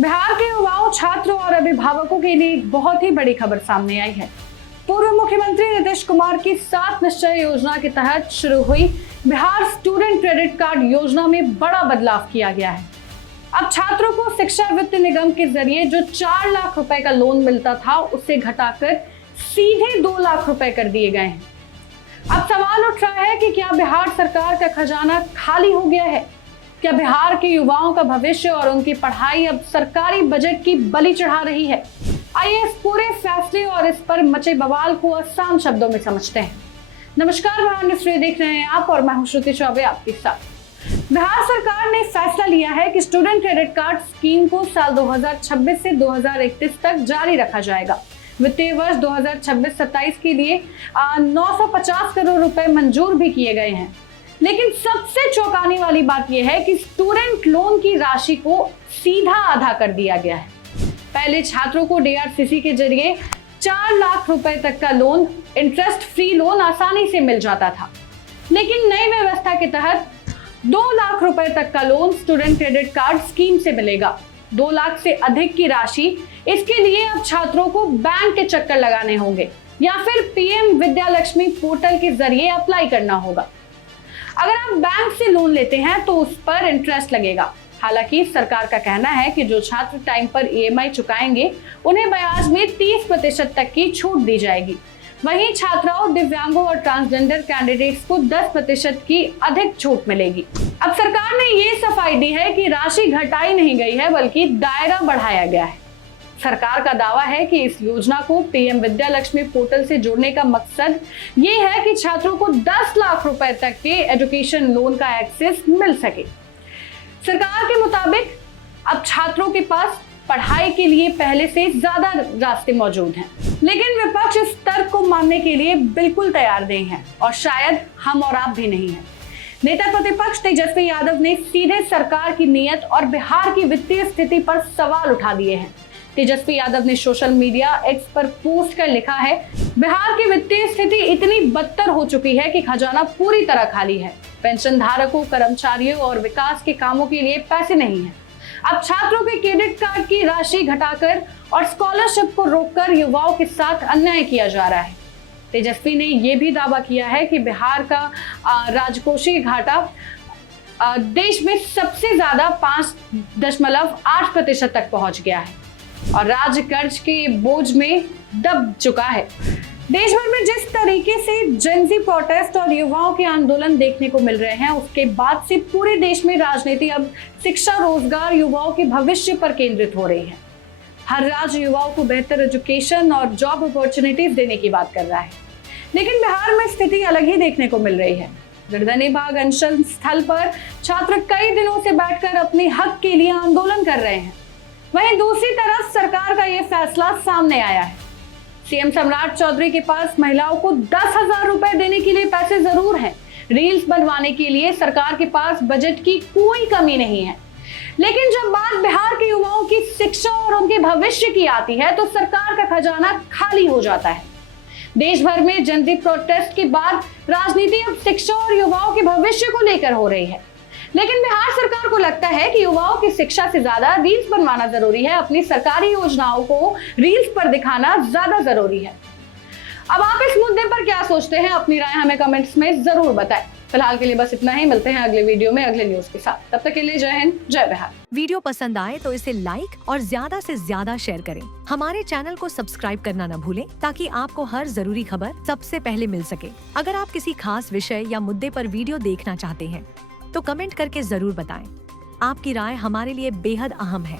बिहार के युवाओं, छात्रों और अभिभावकों के लिए एक बहुत ही बड़ी खबर सामने आई है। पूर्व मुख्यमंत्री नीतीश कुमार की 7 निश्चय योजना के तहत शुरू हुई बिहार स्टूडेंट क्रेडिट कार्ड योजना में बड़ा बदलाव किया गया है। अब छात्रों को शिक्षा वित्त निगम के जरिए जो 4 लाख रुपए का लोन मिलता था, उसे घटाकर सीधे 2 लाख रुपए कर दिए गए हैं। अब सवाल उठ रहा है कि क्या बिहार सरकार का खजाना खाली हो गया है? क्या बिहार के युवाओं का भविष्य और उनकी पढ़ाई अब सरकारी बजट की बलि चढ़ा रही है? आइए इस पूरे फैसले और इस पर मचे बवाल को आसान शब्दों में समझते हैं। नमस्कार, बिहार न्यूज़ देख रहे हैं आप और मैं हूं श्रुति चौबे आपके साथ। बिहार सरकार ने फैसला लिया है कि स्टूडेंट क्रेडिट कार्ड स्कीम को साल 2026 से 2031 तक जारी रखा जाएगा। वित्तीय वर्ष 2026-27 के लिए 950 करोड़ रुपए मंजूर भी किए गए हैं। लेकिन सबसे चौंकाने वाली बात यह है कि स्टूडेंट लोन की राशि को सीधा आधा कर दिया गया है। पहले छात्रों को डीआरसीसी के जरिए 4 लाख रुपए तक का लोन, इंटरेस्ट फ्री लोन आसानी से मिल जाता था, लेकिन नई व्यवस्था के तहत 2 लाख रुपए तक का loan student credit card scheme से मिलेगा। 2 लाख से अधिक की राशि, इसके लिए अब छात्रों को बैंक के चक्कर लगाने होंगे या फिर पीएम विद्यालक्ष्मी पोर्टल के जरिए अप्लाई करना होगा। अगर आप बैंक से लोन लेते हैं तो उस पर इंटरेस्ट लगेगा। हालांकि सरकार का कहना है कि जो छात्र टाइम पर ईएमआई चुकाएंगे, उन्हें ब्याज में 30% तक की छूट दी जाएगी। वहीं छात्राओं, दिव्यांगों और ट्रांसजेंडर कैंडिडेट्स को 10% की अधिक छूट मिलेगी। अब सरकार ने ये सफाई दी है कि राशि घटाई नहीं गई है, बल्कि दायरा बढ़ाया गया है। सरकार का दावा है कि इस योजना को पीएम विद्यालक्ष्मी पोर्टल से जोड़ने का मकसद ये है कि छात्रों को 10 लाख रुपए तक के एजुकेशन लोन का एक्सेस मिल सके। सरकार के मुताबिक अब छात्रों के पास पढ़ाई के लिए पहले से ज्यादा रास्ते मौजूद हैं, लेकिन विपक्ष इस तर्क को मानने के लिए बिल्कुल तैयार नहीं है और शायद हम और आप भी नहीं है। नेता प्रतिपक्ष तेजस्वी यादव ने सीधे सरकार की नीयत और बिहार की वित्तीय स्थिति पर सवाल उठा दिए हैं। तेजस्वी यादव ने सोशल मीडिया एक्स पर पोस्ट कर लिखा है, बिहार की वित्तीय स्थिति इतनी बदतर हो चुकी है कि खजाना पूरी तरह खाली है। पेंशन धारकों, कर्मचारियों और विकास के कामों के लिए पैसे नहीं है। अब छात्रों के क्रेडिट कार्ड की राशि घटाकर और स्कॉलरशिप को रोककर युवाओं के साथ अन्याय किया जा रहा है। तेजस्वी ने यह भी दावा किया है कि बिहार का राजकोषीय घाटा देश में सबसे ज्यादा 5.8% तक पहुंच गया है और राज्य कर्ज के बोझ में दब चुका है। देश भर में जिस तरीके से जेनजी प्रोटेस्ट और युवाओं के आंदोलन देखने को मिल रहे हैं, उसके बाद से पूरे देश में राजनीति अब शिक्षा, रोजगार, युवाओं के भविष्य पर केंद्रित हो रही है। हर राज्य युवाओं को बेहतर एजुकेशन और जॉब अपॉर्चुनिटीज देने की बात कर रहा है, लेकिन बिहार में स्थिति अलग ही देखने को मिल रही है। गर्दनीबाग अनशन स्थल पर छात्र कई दिनों से बैठकर अपने हक के लिए आंदोलन कर रहे हैं। वहीं दूसरी तरफ सरकार का यह फैसला सामने आया है। सीएम सम्राट चौधरी के पास महिलाओं को 10,000 रुपए देने के लिए पैसे जरूर हैं। रील्स बनवाने के लिए सरकार के पास बजट की कोई कमी नहीं है, लेकिन जब बात बिहार के युवाओं की शिक्षा और उनके भविष्य की आती है तो सरकार का खजाना खाली हो जाता है। देश भर में जनता प्रोटेस्ट के बाद राजनीति अब शिक्षा और युवाओं के भविष्य को लेकर हो रही है, लेकिन बिहार सरकार को लगता है कि युवाओं की शिक्षा से ज्यादा रील्स बनवाना जरूरी है। अपनी सरकारी योजनाओं को रील्स पर दिखाना ज्यादा जरूरी है। अब आप इस मुद्दे पर क्या सोचते हैं? अपनी राय हमें कमेंट्स में जरूर बताएं। फिलहाल के लिए बस इतना ही। मिलते हैं अगले वीडियो में अगले न्यूज के साथ। तब तक के लिए जय हिंद, जय बिहार। वीडियो पसंद आए तो इसे लाइक और ज्यादा से ज्यादा शेयर करें। हमारे चैनल को सब्सक्राइब करना न भूलें ताकि आपको हर जरूरी खबर सबसे पहले मिल सके। अगर आप किसी खास विषय या मुद्दे पर वीडियो देखना चाहते हैं तो कमेंट करके जरूर बताएं। आपकी राय हमारे लिए बेहद अहम है।